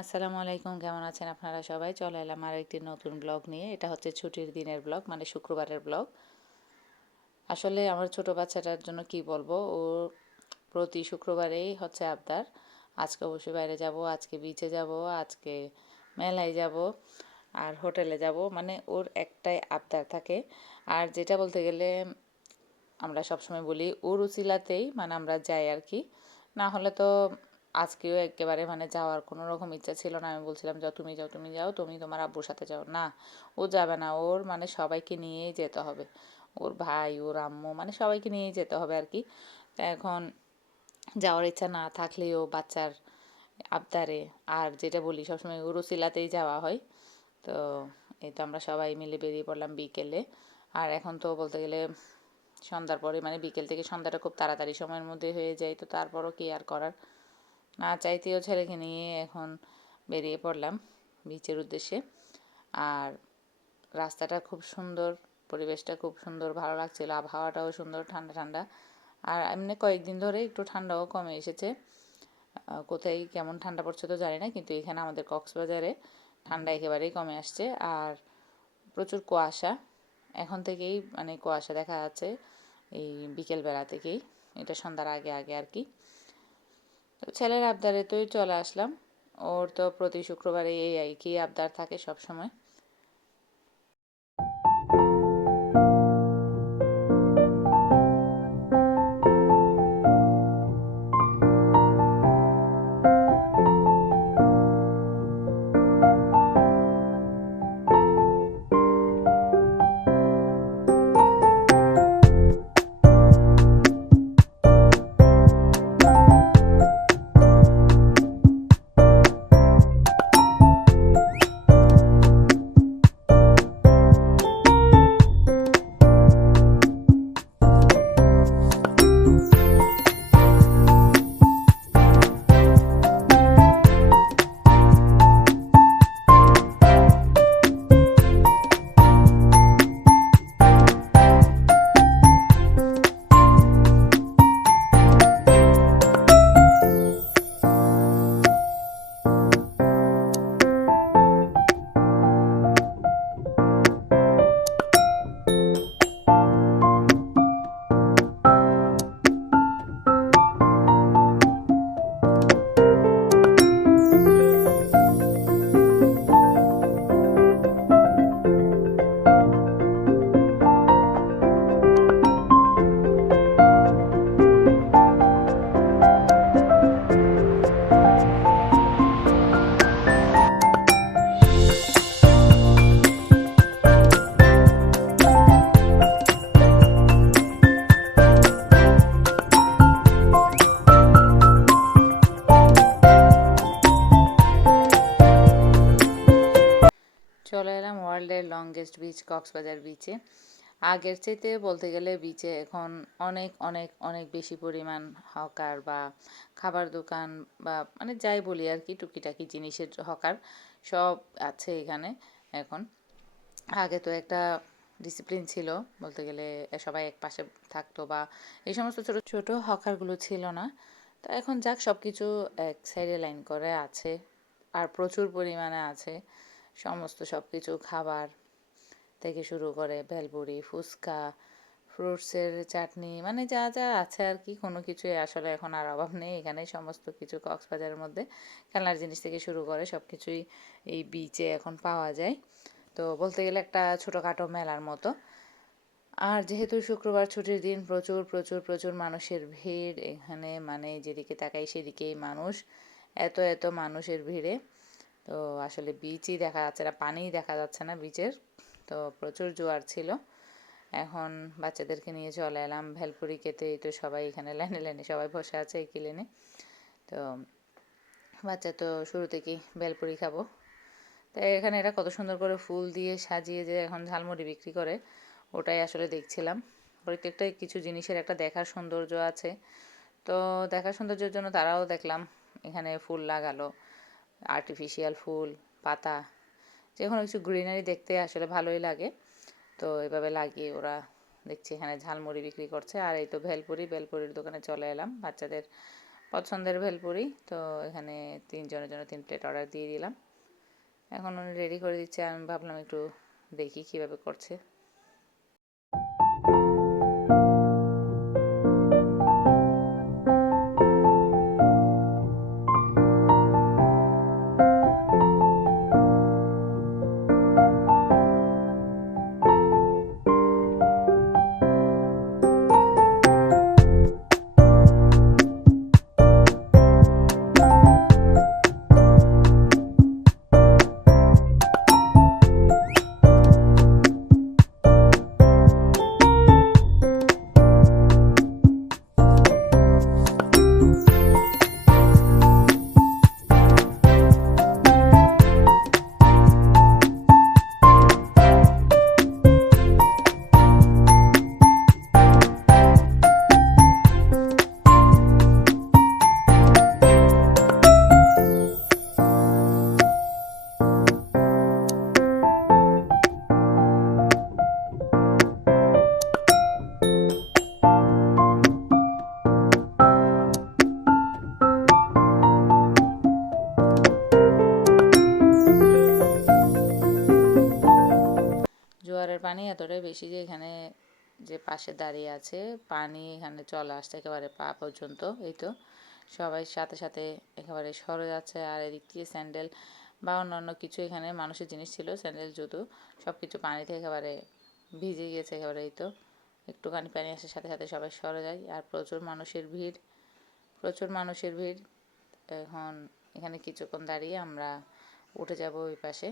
আসসালামু আলাইকুম, কেমন আছেন আপনারা সবাই? চলে এলাম আর একটি নতুন ব্লগ নিয়ে। এটা হচ্ছে ছুটির দিনের ব্লগ মানে শুক্রবারের ব্লগ। আসলে আমার ছোট বাচ্চাটার জন্য কি বলব, ও প্রতি শুক্রবারেই হচ্ছে আবদার। আজকে অবশ্যই বাইরে যাব, আজকে বিচে যাব, আজকে মেলায় যাব আর হোটেলে যাব। মানে ওর একটাই আবদার থাকে। আর যেটা বলতে গেলে আমরা সবসময় বলি, ওর উচিলাতেই মানে আমরা যাই আর কি। না হলে তো আজকেও একেবারে মানে যাওয়ার কোনো রকম ইচ্ছা ছিল না। আমি বলছিলাম, যাও, তুমি যাও তুমি যাও, তুমি তোমার আব্বুর সাথে যাও। না, ও যাবে না। ওর মানে সবাইকে নিয়েই যেতে হবে। ওর ভাই, ওর আম্মু মানে সবাইকে নিয়েই যেতে হবে আর কি। এখন যাওয়ার ইচ্ছা না থাকলেও বাচ্চার আবদারে আর যেটা বলি, সবসময় উরুসিলাতেই যাওয়া হয়। তো এই তো আমরা সবাই মিলে বেরিয়ে পড়লাম বিকেলে। আর এখন তো বলতে গেলে সন্ধ্যার পরে মানে বিকেল থেকে সন্ধ্যাটা খুব তাড়াতাড়ি সময়ের মধ্যে হয়ে যায়। তো তারপরও কি আর করার? না চাইতেও ছেলেকে নিয়ে এখন বেরিয়ে পড়লাম বিচের উদ্দেশ্যে। আর রাস্তাটা খুব সুন্দর, পরিবেশটা খুব সুন্দর, ভালো লাগছিল, আবহাওয়াটাও সুন্দর, ঠান্ডা ঠান্ডা। আর এমনি কয়েকদিন ধরে একটু ঠান্ডাও কমে এসেছে। কোথায় কেমন ঠান্ডা পড়ছে তো জানি না, কিন্তু এখানে আমাদের কক্সবাজারে ঠান্ডা একেবারেই কমে আসছে। আর প্রচুর কুয়াশা। এখন থেকেই মানে কুয়াশা দেখা যাচ্ছে এই বিকেলবেলা থেকেই। এটা সন্ধ্যার আগে আগে আর কি। তো ছেলের আবদারে তোই চলে আসলাম ওর তো প্রতি শুক্রবারে এই আর কি আবদার থাকে সব সময়। চলে এলাম ওয়ার্ল্ডের লংগেস্ট বিচ কক্সবাজার বিচে আগের চাইতে বলতে গেলে বিচে এখন অনেক অনেক অনেক বেশি পরিমাণ হকার বা খাবার দোকান বা মানে যাই বলি আর কি, টুকিটাকি জিনিসের হকার সব আছে এখানে এখন। আগে তো একটা ডিসিপ্লিন ছিল, বলতে গেলে সবাই এক পাশে থাকতো বা এই সমস্ত ছোট ছোট হকারগুলো ছিল না। তা এখন যাক সব কিছু এক সাইডে লাইন করে আছে, আর প্রচুর পরিমাণে আছে। সমস্ত সব কিছু খাবার থেকে শুরু করে ভেলপুরি, ফুচকা ফ্রুটসের চাটনি মানে যা যা আছে আর কি, কোনো কিছুই আসলে এখন আর অভাব নেই। এখানে সমস্ত কিছু কক্সবাজারের মধ্যে খেলার জিনিস থেকে শুরু করে সব কিছুই এই বিচে এখন পাওয়া যায়। তো বলতে গেলে একটা ছোটোখাটো মেলার মতো। আর যেহেতু শুক্রবার ছুটির দিন, প্রচুর প্রচুর প্রচুর মানুষের ভিড়। এখানে মানে যেদিকে তাকাই সেদিকেই মানুষ। এত এত মানুষের ভিড়ে। তো আসলে বিচই দেখা যাচ্ছে না, পানিই দেখা যাচ্ছে না বিচের তো প্রচুর জোয়ার ছিল। এখন বাচ্চাদেরকে নিয়ে চলে এলাম ভেলপুরি খেতে তো সবাই এখানে লাইনে লাইনে সবাই বসে আছে এই কিলেনে। তো বাচ্চা তো শুরু থেকেই ভেলপুরি খাব। তো এখানে এরা কত সুন্দর করে ফুল দিয়ে সাজিয়ে যে এখন ঝালমুড়ি বিক্রি করে, ওটাই আসলে দেখছিলাম। প্রত্যেকটা কিছু জিনিসের একটা দেখার সৌন্দর্য আছে। তো দেখার সৌন্দর্যের জন্য তারাও দেখলাম, এখানে ফুল লাগালো। আর্টিফিশিয়াল ফুল, পাতা যে কোনো কিছু গ্রিনারি দেখতে আসলে ভালোই লাগে। তো এভাবে লাগিয়ে ওরা দেখছি এখানে ঝালমুড়ি বিক্রি করছে। আর এই তো ভেলপুরি, ভেলপুরির দোকানে চলে এলাম। বাচ্চাদের পছন্দের ভেলপুরি। তো এখানে তিনজনের জন্য তিন প্লেট অর্ডার দিয়ে দিলাম। এখন উনি রেডি করে দিচ্ছে। আমি ভাবলাম একটু দেখি কীভাবে করছে। বেশি যে এখানে যে পাশে দাঁড়িয়ে আছে, পানি এখানে চলে আসছে একেবারে পা পর্যন্ত, এই তো। সবাই সাথে সাথে একেবারে সরে যাচ্ছে, আর এদিক থেকে স্যান্ডেল বা অন্যান্য কিছু এখানে মানুষের জিনিস ছিল, স্যান্ডেল, জুতো সব কিছু পানিতে একেবারে ভিজে গিয়েছে একেবারে, এই তো। একটুখানি পানি আসার সাথে সাথে সবাই সরে যায়, আর প্রচুর মানুষের ভিড়, প্রচুর মানুষের ভিড়। এখন এখানে কিছুক্ষণ দাঁড়িয়ে আমরা উঠে যাব ওই পাশে।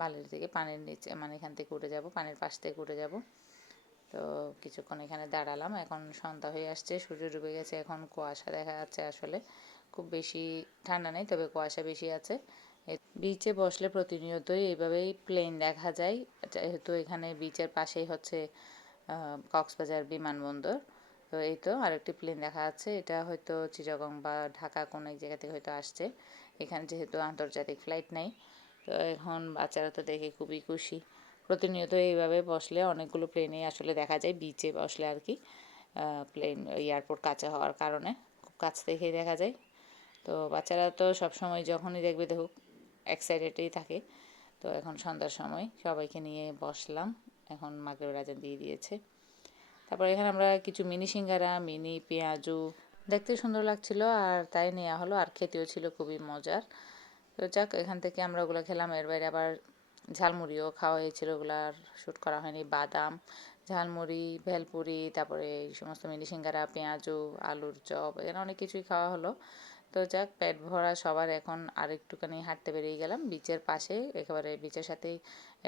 বালির থেকে পানির নিচে মানে এখান থেকে উঠে যাব, পানির পাশ থেকে উঠে যাব। তো কিছুক্ষণ এখানে দাঁড়ালাম, এখন সন্ধ্যা হয়ে আসছে, সূর্য ডুবে গেছে, এখন কুয়াশা দেখা যাচ্ছে আসলে। খুব বেশি ঠান্ডা নেই, তবে কুয়াশা বেশি আছে। বিচে বসলে প্রতিনিয়তই এইভাবেই প্লেন দেখা যায়। যেহেতু এখানে বিচের পাশেই হচ্ছে কক্সবাজার বিমানবন্দর। তো এই তো আরেকটি প্লেন দেখা যাচ্ছে, এটা হয়তো চিটাগং বা ঢাকা কোনো এক জায়গা থেকে হয়তো আসছে। এখানে যেহেতু আন্তর্জাতিক ফ্লাইট নেই তো এখন বাচ্চারা তো দেখে খুবই খুশি। প্রতিনিয়ত এইভাবে বসলে অনেকগুলো প্লেনেই আসলে দেখা যায় বিচে বসলে আর কি প্লেন এয়ারপোর্ট কাছে হওয়ার কারণে খুব কাছ থেকেই দেখা যায়। তো বাচ্চারা তো সবসময় যখনই দেখবে দেখুক এক্সাইটেডই থাকে। তো এখন সন্ধ্যার সময় সবাইকে নিয়ে বসলাম, এখন মাগরের রাজা দিয়ে দিয়েছে। তারপর এখানে আমরা কিছু মিনি সিঙ্গারা মিনি পেঁয়াজু, দেখতে সুন্দর লাগছিল আর তাই নেওয়া হলো। আর খেতেও ছিল খুবই মজার। তো যাক, এখান থেকে আমরা ওগুলো খেলাম। এর বাইরে আবার ঝালমুড়িও খাওয়া হয়েছিল। ওগুলো আর শ্যুট করা হয়নি। বাদাম, ঝালমুড়ি, ভেলপুরি, তারপরে এই সমস্ত মিনি সিঙ্গারা, পেঁয়াজু, আলুর চপ, এখানে অনেক কিছুই খাওয়া হলো। তো যাক, পেট ভরা সবার এখন আর একটুখানি হাঁটতে বেরিয়ে গেলাম। বিচের পাশে, একেবারে বিচের সাথেই।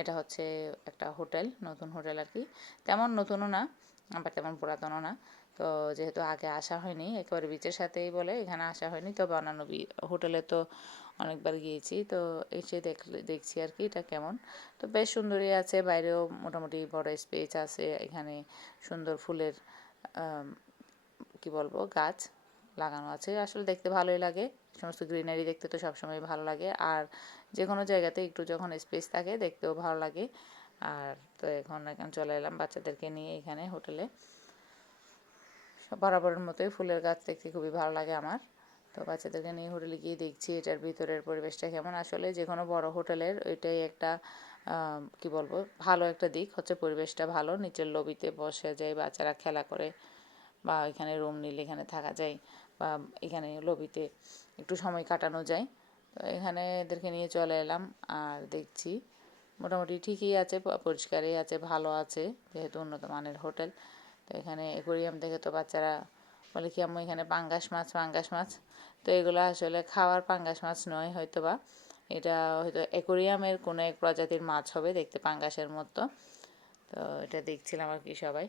এটা হচ্ছে একটা হোটেল, নতুন হোটেল আর কি। তেমন নতুনও না, আবার তেমন পুরাতনও না। তো যেহেতু আগে আসা হয়নি, একেবারে বিচের সাথেই বলে, এখানে আসা হয়নি। তবে অন্যান্য হোটেলে তো অনেকবার গিয়েছি। তো এসে দেখলে, দেখছি আর কি এটা কেমন। তো বেশ সুন্দরই আছে, বাইরেও মোটামুটি বড় স্পেস আছে, এখানে সুন্দর ফুলের কি বলব, গাছ লাগানো আছে। আসলে দেখতে ভালোই লাগে, সমস্ত গ্রিনারি দেখতে তো সবসময় ভালো লাগে। আর যে কোনো জায়গাতে একটু যখন স্পেস থাকে দেখতেও ভালো লাগে। আর তো এখন এখন চলে এলাম বাচ্চাদেরকে নিয়ে এখানে হোটেলে। বরাবরের মতোই ফুলের গাছ দেখতে খুবই ভালো লাগে আমার। তো বাচ্চাদেরকে নিয়ে হোটেলে গিয়ে দেখছি এটার ভিতরের পরিবেশটা কেমন। আসলে যে কোনো বড় হোটেলের ওইটাই একটা কি বলব, ভালো একটা দিক হচ্ছে পরিবেশটা ভালো, নিচের লবিতে বসে যায় বাচ্চারা খেলা করে বা এখানে রুম নিলে এখানে থাকা যায় বা এখানে লবিতে একটু সময় কাটানো যায়। তো এখানে এদেরকে নিয়ে চলে এলাম আর দেখছি মোটামুটি ঠিকই আছে পরিষ্কারই আছে, ভালো আছে, যেহেতু উন্নত মানের হোটেল। তো এখানে একুরিয়াম দেখে তো বাচ্চারা বলে কি আমি এখানে পাঙ্গাস মাছ পাঙ্গাস মাছ? তো এগুলো আসলে খাওয়ার পাঙ্গাস মাছ নয় হয়তো বা এটা হয়তো অ্যাকোরিয়ামের কোনো এক প্রজাতির মাছ হবে দেখতে পাঙ্গাসের মতো। তো এটা দেখছিলাম আর কি সবাই।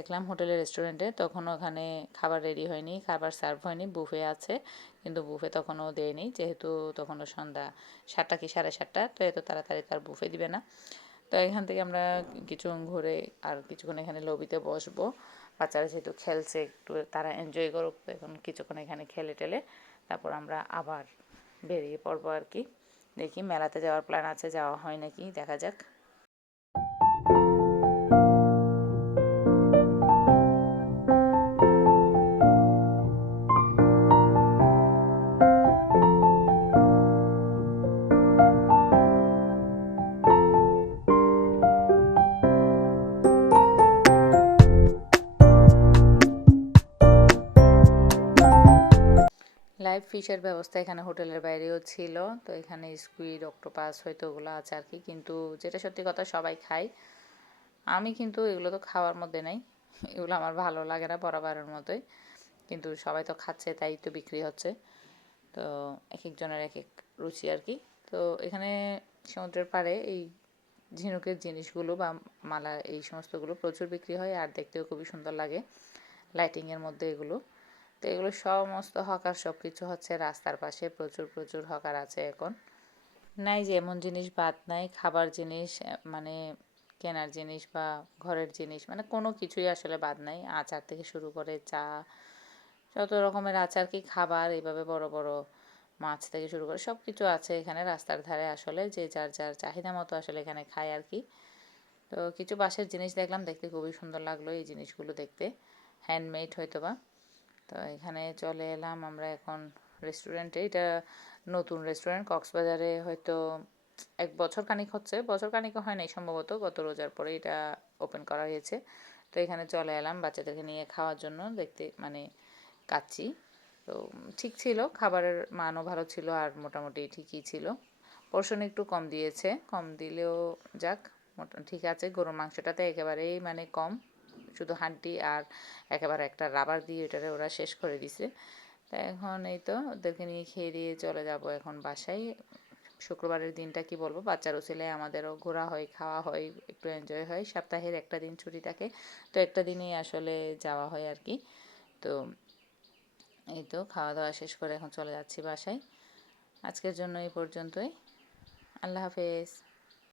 দেখলাম হোটেলের রেস্টুরেন্টে তখন ওখানে খাবার রেডি হয়নি, খাবার সার্ভ হয়নি বুফে আছে, কিন্তু বুফে তখনও দেয়নি, যেহেতু তখনও সন্ধ্যা সাতটা কি সাড়ে সাতটা, তো এত তাড়াতাড়ি তার বুফে দিবে না। তো এখান থেকে আমরা কিছুক্ষণ ঘুরে আর কিছুক্ষণ এখানে লবিতে বসবো। বাচ্চারা যেহেতু খেলছে, একটু তারা এনজয় করুক, তো এখন কিছুক্ষণ এখানে খেলে টেলে, তারপর আমরা আবার বেরিয়ে পড়ব আর কি। দেখি মেলাতে যাওয়ার প্ল্যান আছে, যাওয়া হয় নাকি, দেখা যাক। ফিশের ব্যবস্থা এখানে হোটেলের বাইরেও ছিল। তো এখানে স্কুইড, অক্টোপাস হয়তো ওগুলো আছে আর কি কিন্তু যেটা সত্যি কথা, সবাই খায়। আমি কিন্তু এগুলো তো খাওয়ার মধ্যে নেই। এগুলো আমার ভালো লাগে না বরাবরের মতোই। কিন্তু সবাই তো খাচ্ছে, তাই তো বিক্রি হচ্ছে। তো এক একজনের এক এক রুচি আর কি তো এখানে সমুদ্রের পাড়ে এই ঝিনুকের জিনিসগুলো বা মালা এই সমস্তগুলো প্রচুর বিক্রি হয়। আর দেখতেও খুবই সুন্দর লাগে। লাইটিংয়ের মধ্যে এগুলো। তো এগুলো সমস্ত হকার সব কিছু হচ্ছে রাস্তার পাশে, প্রচুর প্রচুর হকার আছে এখন। নাই যে এমন জিনিস বাদ নাই, খাবার জিনিস মানে কেনার জিনিস বা ঘরের জিনিস মানে কোনো কিছুই আসলে বাদ নাই। আচার থেকে শুরু করে চা, যত রকমের আচার কি খাবার, এইভাবে বড় বড় মাছ থেকে শুরু করে সব কিছু আছে এখানে রাস্তার ধারে আসলে, যে যার যার চাহিদা মতো আসলে এখানে খায় আর কি। তো কিছু বাঁশের জিনিস দেখলাম, দেখতে খুবই সুন্দর লাগল এই জিনিসগুলো দেখতে। হ্যান্ডমেড হয়তো বা তো এখানে চলে এলাম আমরা এখন রেস্টুরেন্টে এটা নতুন রেস্টুরেন্ট কক্সবাজারে হয়তো এক বছর খানিক হচ্ছে। বছর খানিক হয় নাই সম্ভবত, গত রোজার পরে এটা ওপেন করা হয়েছে। তো এখানে চলে এলাম বাচ্চাদেরকে নিয়ে খাওয়ার জন্য, দেখতে মানে কাচ্ছি তো ঠিক ছিল, খাবারের মানও ভালো ছিল আর মোটামুটি ঠিকই ছিল। পোর্শন একটু কম দিয়েছে, কম দিলেও যাক ঠিক আছে, গরুর মাংসটাতে একেবারেই মানে কম। শুধু হাড্ডি আর একেবারে একটা রাবার দিয়ে এটারে ওরা শেষ করে দিছে। তা এখন এই তো ওদেরকে নিয়ে খেয়ে দিয়ে চলে যাব এখন বাসায়। শুক্রবারের দিনটা কি বলব? বাচ্চার উচিলায় আমাদেরও ঘোরা হয়, খাওয়া হয়, একটু এনজয় হয়। সপ্তাহের একটা দিন ছুটি থাকে, তো একটা দিনেই আসলে যাওয়া হয় আর কি। তো এই তো খাওয়া দাওয়া শেষ করে এখন চলে যাচ্ছি বাসায়। আজকের জন্য এই পর্যন্তই। আল্লাহ হাফেজ।